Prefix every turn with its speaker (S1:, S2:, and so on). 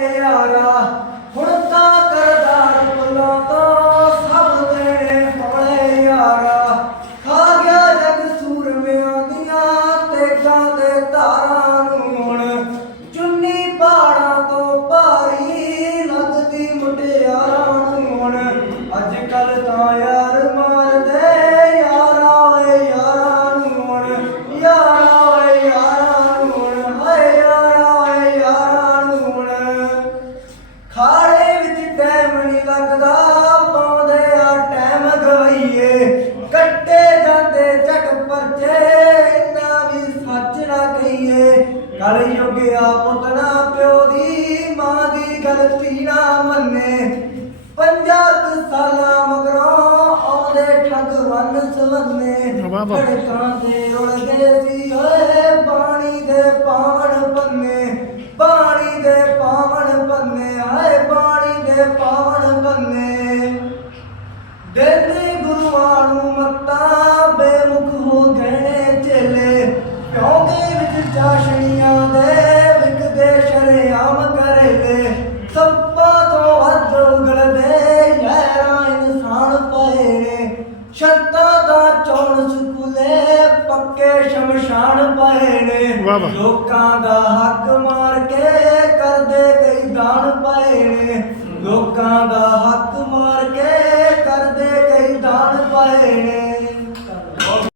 S1: ਯਾਰਾ, ਹੁਣ ਤਾਂ ਕਰਦਾਰ ਬੁੱਲਾਂ ਤੋਂ ਸਭ ਦੇਣੇ ਹੋਲੇ ਯਾਰਾ। ਖਾ ਗਿਆ ਜਗ ਸੂਰਮਿਆਂ ਦੀਆਂ ਤੇਗਾਂ ਤੇ ਧਾਰਾਂ ਨੂੰ ਹੁਣ। ਚੁੰਨੀ ਪਹਾੜਾਂ ਤੋਂ ਭਾਰੀ ਲੱਗਦੀ ਮੁਟਿਆਰਾਂ ਨੂੰ ਹੁਣ। ਅੱਜ ਕੱਲ ਤਾਂ ਖਾੜੇ ਵਿੱਚ ਟਾਈਮ ਨਹੀਂ ਲੱਗਦਾ ਪਾਉਂਦੇ ਆ ਟਾਈਮ ਗਵਈਏ। ਕੱਟੇ ਜਾਂਦੇ ਜਗ ਪਰਚੇ ਇੰਨਾ ਵੀ ਸੱਚ ਨਾ ਕਹੀਏ। ਕਲ ਯੁਗਿਆ ਪੁੱਤਣਾ ਪਿਓ ਦੀ ਮਾਂ ਦੀ ਗਲਤੀ ਨਾ ਮੰਨੇ। ਪੰਜਾਹ ਕੁ ਸਾਲਾਂ ਮਗਰੋਂ ਆਉਂਦੇ ਠੱਗ ਵੰਨ ਸਵੰਨੇ
S2: ਵਾਹ।
S1: ਸੜਕਾਂ ਤੇ ਰੁਲ ਗਏ ਸੀ ਓਏ। ਦੇ ਪਾਵਨ ਪੰਨੇ ਦੇਨੇ ਗੁਰੂਆਂ ਨੂੰ ਮੱਤਾ ਬੇਮੁਖ ਹੋ ਗਏ ਚੇਲੇ। ਪਿਉਂਦੇ ਵਿੱਚ ਚਾਸ਼ਣੀਆਂ ਦੇ ਵਿਕਦੇ ਸ਼ਰੇਆਮ ਕਰੇਲੇ। ਸੱਪਾਂ ਤੋਂ ਵੱਧ ਉਗਲਦੇ ਯਾਰਾਂ ਇਨਸਾਨ ਪਏ ਨੇ। ਛੱਤਾਂ ਦਾ ਚੌਣ ਸੁਕੂਲੇ ਪੱਕੇ ਸ਼ਮਸ਼ਾਨ ਪਏ ਨੇ। ਲੋਕਾਂ ਦਾ ਹੱਕ ਮਾਰ ਲੋਕਾਂ ਦਾ ਹੱਕ